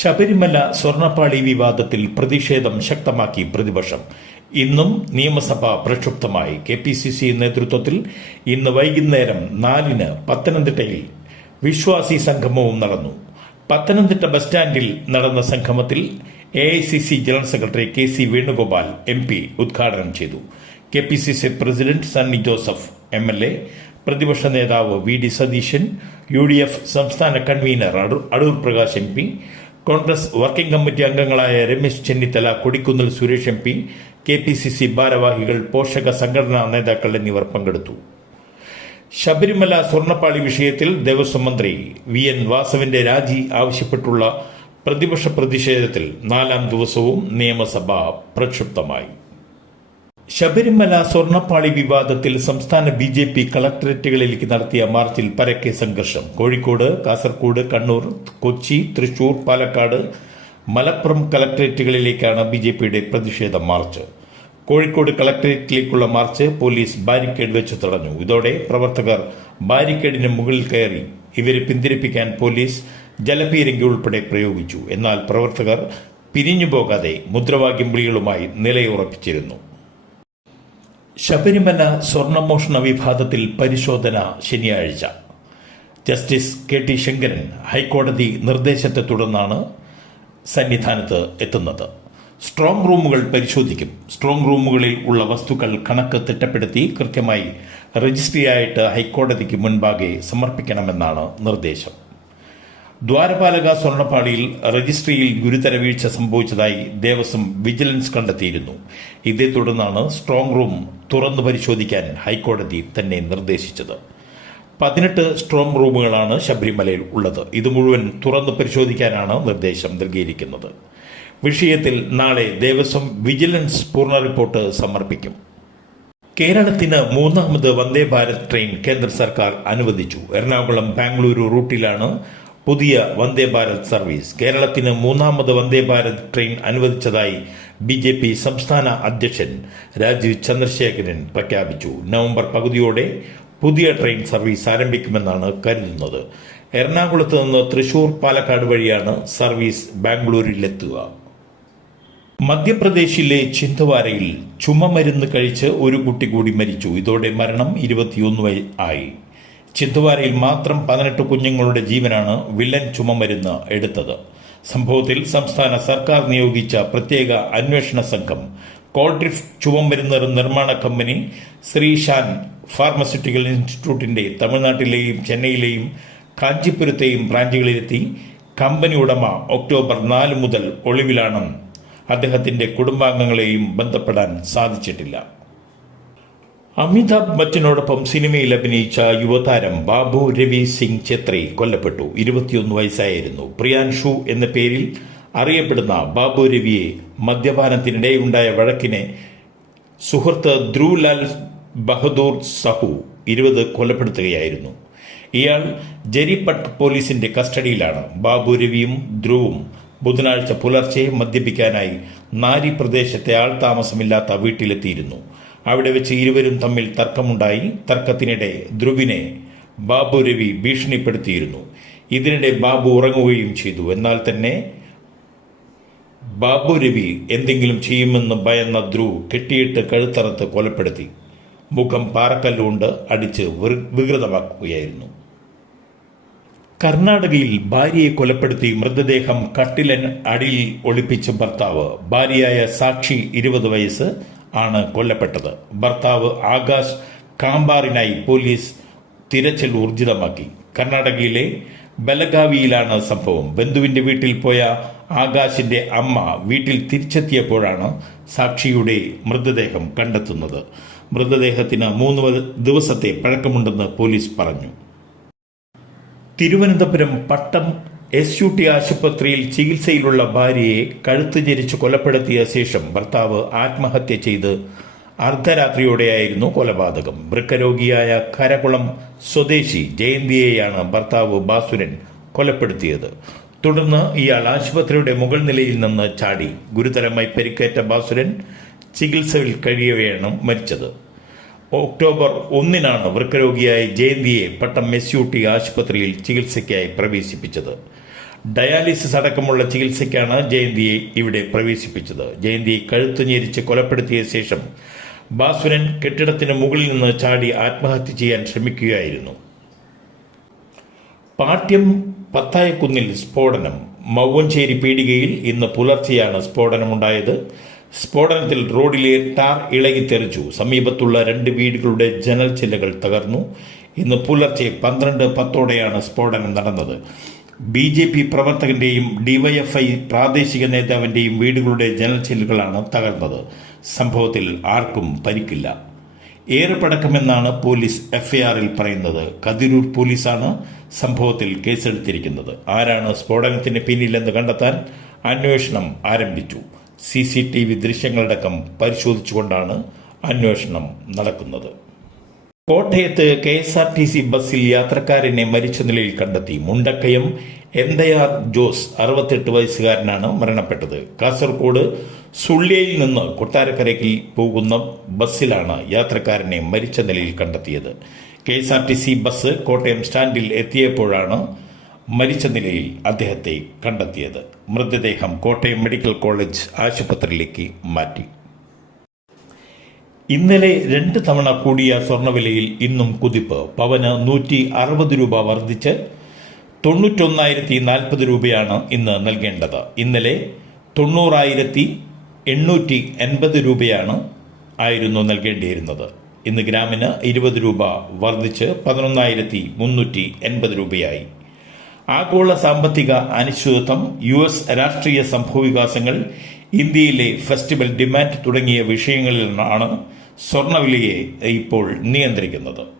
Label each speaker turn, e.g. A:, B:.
A: ശബരിമല സ്വർണപ്പാളി വിവാദത്തിൽ പ്രതിഷേധം ശക്തമാക്കി പ്രതിപക്ഷം. ഇന്നും നിയമസഭ പ്രക്ഷുബ്ധമായി. കെ പി സി സി നേതൃത്വത്തിൽ ഇന്ന് വൈകുന്നേരം നാലിന് പത്തനംതിട്ടയിൽ വിശ്വാസി സംഗമവും നടന്നു. പത്തനംതിട്ട ബസ് സ്റ്റാൻഡിൽ നടന്ന സംഗമത്തിൽ A I C C general secretary K C Venugopal M P ഉദ്ഘാടനം ചെയ്തു. K P C C president Sunny Joseph M L A പ്രതിപക്ഷ നേതാവ് V D Satheesan U D F സംസ്ഥാന convener Adoor Prakash M P Congress working committee അംഗങ്ങളായ Ramesh Chennithala Kodikunnil Suresh M P K P C C ഭാരവാഹികൾ പോഷക സംഘടനാ നേതാക്കൾ എന്നിവർ പങ്കെടുത്തു. ശബരിമല സ്വർണപ്പാളി വിഷയത്തിൽ ദേവസ്വം മന്ത്രി വി എൻ വാസവിന്റെ രാജി ആവശ്യപ്പെട്ടുള്ള പ്രതിപക്ഷ പ്രതിഷേധത്തിൽ നാലാം ദിവസവും നിയമസഭ പ്രക്ഷുബ്ധമായി. ശബരിമല സ്വർണപ്പാളി വിവാദത്തിൽ സംസ്ഥാന ബി ജെ പി കളക്ടറേറ്റുകളിലേക്ക് നടത്തിയ മാർച്ചിൽ പരക്കെ സംഘർഷം. കോഴിക്കോട് കാസർകോട് കണ്ണൂർ കൊച്ചി തൃശൂർ പാലക്കാട് മലപ്പുറം കളക്ടറേറ്റുകളിലേക്കാണ് ബി ജെ പിയുടെ പ്രതിഷേധ മാർച്ച്. കോഴിക്കോട് കളക്ടറേറ്റിലേക്കുള്ള മാർച്ച് പോലീസ് ബാരിക്കേഡ് വെച്ച് തടഞ്ഞു. ഇതോടെ പ്രവർത്തകർ ബാരിക്കേഡിന് മുകളിൽ കയറി ഇവരെ പിന്തിരിപ്പിക്കാൻ പോലീസ് ജലപീരങ്കി ഉൾപ്പെടെ പ്രയോഗിച്ചു. എന്നാൽ പ്രവർത്തകർ പിരിഞ്ഞു പോകാതെ മുദ്രാവാക്യം വിളികളുമായി നിലയുറപ്പിച്ചിരുന്നു. ശബരിമല സ്വർണമോഷണ വിവാദത്തിൽ പരിശോധന ശനിയാഴ്ച. ജസ്റ്റിസ് കെ ടി ശങ്കരൻ ഹൈക്കോടതി നിർദ്ദേശത്തെ തുടർന്നാണ് സന്നിധാനത്ത് എത്തുന്നത്. സ്ട്രോങ് റൂമുകൾ പരിശോധിക്കും. സ്ട്രോങ് റൂമുകളിൽ ഉള്ള വസ്തുക്കൾ കണക്ക് തിട്ടപ്പെടുത്തി കൃത്യമായി രജിസ്ട്രിയായിട്ട് ഹൈക്കോടതിക്ക് മുൻപാകെ സമർപ്പിക്കണമെന്നാണ് നിർദ്ദേശം. ദ്വാരപാലക സ്വർണപ്പാളിയിൽ രജിസ്ട്രിയിൽ ഗുരുതര വീഴ്ച സംഭവിച്ചതായി ദേവസ്വം വിജിലൻസ് കണ്ടെത്തിയിരുന്നു. ഇതേ തുടർന്നാണ് സ്ട്രോങ് റൂം തുറന്നു പരിശോധിക്കാൻ ഹൈക്കോടതി തന്നെ നിർദ്ദേശിച്ചത്. പതിനെട്ട് സ്ട്രോങ് റൂമുകളാണ് ശബരിമലയിൽ ഉള്ളത്. ഇത് മുഴുവൻ തുറന്നു പരിശോധിക്കാനാണ് നിർദ്ദേശം നൽകിയിരിക്കുന്നത്. വിഷയത്തിൽ നാളെ ദേവസ്വം വിജിലൻസ് പൂർണ റിപ്പോർട്ട് സമർപ്പിക്കും. കേരളത്തിന് മൂന്നാമത് വന്ദേ ഭാരത് ട്രെയിൻ കേന്ദ്ര സർക്കാർ അനുവദിച്ചു. എറണാകുളം ബാംഗ്ലൂരു റൂട്ടിലാണ് പുതിയ വന്ദേ ഭാരത് സർവീസ്. കേരളത്തിന് മൂന്നാമത് വന്ദേ ഭാരത് ട്രെയിൻ അനുവദിച്ചതായി ബി ജെ പി സംസ്ഥാന അധ്യക്ഷൻ രാജീവ് ചന്ദ്രശേഖരൻ പ്രഖ്യാപിച്ചു. നവംബർ പകുതിയോടെ പുതിയ ട്രെയിൻ സർവീസ് ആരംഭിക്കുമെന്നാണ് കരുതുന്നത്. എറണാകുളത്ത് നിന്ന് തൃശൂർ പാലക്കാട് വഴിയാണ് സർവീസ് ബാംഗ്ലൂരിലെത്തുക. മധ്യപ്രദേശിലെ ചിന്തവാരയിൽ ചുമമരുന്ന് കഴിച്ച് ഒരു കുട്ടി കൂടി മരിച്ചു. ഇതോടെ മരണം ഇരുപത്തിയൊന്ന് ആയി. ചിന്തവാരയിൽ മാത്രം പതിനെട്ട് കുഞ്ഞുങ്ങളുടെ ജീവനാണ് വില്ലൻ ചുമമരുന്ന് എടുത്തത്. സംഭവത്തിൽ സംസ്ഥാന സർക്കാർ നിയോഗിച്ച പ്രത്യേക അന്വേഷണ സംഘം കോൾഡ്രിഫ് ചുവമരുന്ന് നിർമ്മാണ കമ്പനി ശ്രീഷാൻ ഫാർമസ്യൂട്ടിക്കൽ ഇൻസ്റ്റിറ്റ്യൂട്ടിന്റെ തമിഴ്നാട്ടിലെയും ചെന്നൈയിലെയും കാഞ്ചിപുരത്തെയും ബ്രാഞ്ചുകളിലെത്തി. കമ്പനി ഉടമ ഒക്ടോബർ നാല് മുതൽ ഒളിവിലാണ്. അദ്ദേഹത്തിന്റെ കുടുംബാംഗങ്ങളെയും ബന്ധപ്പെടാൻ സാധിച്ചിട്ടില്ല. അമിതാഭ് ബച്ചനോടൊപ്പം സിനിമയിൽ അഭിനയിച്ച യുവതാരം ബാബു രവി സിംഗ് ഛത്രി കൊല്ലപ്പെട്ടു. ഇരുപത്തിയൊന്ന് വയസ്സായിരുന്നു. പ്രിയാൻഷു എന്ന പേരിൽ അറിയപ്പെടുന്ന ബാബു രവിയെ മദ്യപാനത്തിനിടെയുണ്ടായ വഴക്കിനെ സുഹൃത്ത് ധ്രുവ്ലാൽ ബഹദൂർ സഹു ഇരുപത് കൊലപ്പെടുത്തുകയായിരുന്നു. ഇയാൾ ജരിപട്ട് പോലീസിന്റെ കസ്റ്റഡിയിലാണ്. ബാബു രവിയും ധ്രുവും ബുധനാഴ്ച പുലർച്ചെ മദ്യപിക്കാനായി നാരി പ്രദേശത്തെ ആൾതാമസമില്ലാത്ത വീട്ടിലെത്തിയിരുന്നു. അവിടെ വെച്ച് ഇരുവരും തമ്മിൽ തർക്കമുണ്ടായി. തർക്കത്തിനിടെ ധ്രുവിനെ ബാബു രവി ഭീഷണിപ്പെടുത്തിയിരുന്നു. ഇതിനിടെ ബാബു ഉറങ്ങുകയും ചെയ്തു. എന്നാൽ തന്നെ ബാബു രവി എന്തെങ്കിലും ചെയ്യുമെന്ന് ഭയന്ന ധ്രുവ് കെട്ടിയിട്ട് കഴുത്തറത്ത് കൊലപ്പെടുത്തി. മുഖം പാറക്കല്ലുകൊണ്ട് അടിച്ച് വികൃതമാക്കുകയായിരുന്നു. കർണാടകയിൽ ഭാര്യയെ കൊലപ്പെടുത്തി മൃതദേഹം കട്ടിലൻ അടിയിൽ ഒളിപ്പിച്ച ഭർത്താവ് ഭാര്യയായ സാക്ഷി ഇരുപത് വയസ്സ് ആണ് കൊല്ലപ്പെട്ടത്. ഭർത്താവ് ആകാശ് കാമ്പാറിനായി പോലീസ് തിരച്ചിൽ ഊർജിതമാക്കി. കർണാടകയിലെ ബലഗാവിയിലാണ് സംഭവം. ബന്ധുവിന്റെ വീട്ടിൽ പോയ ആകാശിന്റെ അമ്മ വീട്ടിൽ തിരിച്ചെത്തിയപ്പോഴാണ് സാക്ഷിയുടെ മൃതദേഹം കണ്ടെത്തുന്നത്. മൃതദേഹത്തിന് മൂന്ന് ദിവസത്തെ പഴക്കമുണ്ടെന്ന് പോലീസ് പറഞ്ഞു. Thiruvananthapuram Pattom S U T ആശുപത്രിയിൽ ചികിത്സയിലുള്ള ഭാര്യയെ കഴുത്ത് ജരിച്ച് കൊലപ്പെടുത്തിയ ശേഷം ഭർത്താവ് ആത്മഹത്യ ചെയ്ത് അർദ്ധരാത്രിയോടെയായിരുന്നു കൊലപാതകം. വൃക്കരോഗിയായ കരകുളം സ്വദേശി ജയന്തിയെയാണ് ഭർത്താവ് ബാസുരൻ കൊലപ്പെടുത്തിയത്. തുടർന്ന് ഇയാൾ ആശുപത്രിയുടെ മുകൾ നിലയിൽ നിന്ന് ചാടി. ഗുരുതരമായി പരിക്കേറ്റ ബാസുരൻ ചികിത്സയിൽ കഴിയവെയാണ് മരിച്ചത്. ഒക്ടോബർ ഒന്നിനാണ് വൃക്കരോഗിയായ ജയന്തിയെ പട്ടം മെസ്യൂട്ടി ആശുപത്രിയിൽ ചികിത്സയ്ക്കായി പ്രവേശിപ്പിച്ചത്. ഡയാലിസിസ് അടക്കമുള്ള ചികിത്സയ്ക്കാണ് ജയന്തിയെ ഇവിടെ പ്രവേശിപ്പിച്ചത്. ജയന്തിയെ കഴുത്ത് ഞെരിച്ച് കൊലപ്പെടുത്തിയ ശേഷം ബാസുരൻ കെട്ടിടത്തിന് മുകളിൽ നിന്ന് ചാടി ആത്മഹത്യ ചെയ്യാൻ ശ്രമിക്കുകയായിരുന്നു. പാട്യം പത്തായക്കുന്നിൽ സ്ഫോടനം. മൗവഞ്ചേരി പീടികയിൽ ഇന്ന് പുലർച്ചെയാണ് സ്ഫോടനമുണ്ടായത്. സ്ഫോടനത്തിൽ റോഡിലെ ടാർ ഇളകിത്തെറിച്ചു സമീപത്തുള്ള രണ്ട് വീടുകളുടെ ജനൽ ചില്ലകൾ തകർന്നു. ഇന്ന് പുലർച്ചെ പന്ത്രണ്ട് പത്തോടെയാണ് സ്ഫോടനം നടന്നത്. ബി ജെ പി പ്രവർത്തകന്റെയും ഡിവൈഎഫ്ഐ പ്രാദേശിക നേതാവിന്റെയും വീടുകളുടെ ജനൽ ചില്ലുകളാണ് തകർന്നത്. സംഭവത്തിൽ ആർക്കും പരിക്കില്ല. ഏറെപ്പടക്കമെന്നാണ് പോലീസ് എഫ്ഐആറിൽ പറയുന്നത്. കതിരൂർ പോലീസാണ് സംഭവത്തിൽ കേസെടുത്തിരിക്കുന്നത്. ആരാണ് സ്ഫോടനത്തിന് പിന്നിലെന്ന് കണ്ടെത്താൻ അന്വേഷണം ആരംഭിച്ചു. സി സി ടി വി ദൃശ്യങ്ങളടക്കം പരിശോധിച്ചുകൊണ്ടാണ് അന്വേഷണം നടക്കുന്നത്. കോട്ടയത്ത് K S R T C ബസ്സിൽ യാത്രക്കാരനെ മരിച്ച നിലയിൽ കണ്ടെത്തി. മുണ്ടക്കയം എന്തയാർ ജോസ് അറുപത്തെട്ട് വയസ്സുകാരനാണ് മരണപ്പെട്ടത്. കാസർഗോഡ് സുള്ളിയയിൽ നിന്ന് കൊട്ടാരക്കരയ്ക്ക് പോകുന്ന ബസ്സിലാണ് യാത്രക്കാരനെ മരിച്ച നിലയിൽ കണ്ടെത്തിയത്. K S R T C bus Kottayam സ്റ്റാൻഡിൽ എത്തിയപ്പോഴാണ് മരിച്ച നിലയിൽ അദ്ദേഹത്തെ കണ്ടെത്തിയത്. മൃതദേഹം കോട്ടയം മെഡിക്കൽ കോളേജ് ആശുപത്രിയിലേക്ക് മാറ്റി. ഇന്നലെ രണ്ട് തവണ കൂടിയ സ്വർണവിലയിൽ ഇന്നും കുതിപ്പ്. പവന് നൂറ്റി അറുപത് രൂപ വർദ്ധിച്ച് തൊണ്ണൂറ്റൊന്നായിരത്തി നാൽപ്പത് രൂപയാണ് ഇന്ന് നൽകേണ്ടത്. ഇന്നലെ തൊണ്ണൂറായിരത്തി എണ്ണൂറ്റി എൺപത് രൂപയാണ് ആയിരുന്നു നൽകേണ്ടിയിരുന്നത്. ഇന്ന് ഗ്രാമിന് ഇരുപത് രൂപ വർദ്ധിച്ച് പതിനൊന്നായിരത്തി മുന്നൂറ്റി എൺപത് രൂപയായി. ആഗോള സാമ്പത്തിക അനിശ്ചിതത്വം യു എസ് രാഷ്ട്രീയ സംഭവവികാസങ്ങൾ ഇന്ത്യയിലെ ഫെസ്റ്റിവൽ ഡിമാൻഡ് തുടങ്ങിയ വിഷയങ്ങളിലാണ് സ്വർണവിലയെ ഇപ്പോൾ നിയന്ത്രിക്കുന്നത്.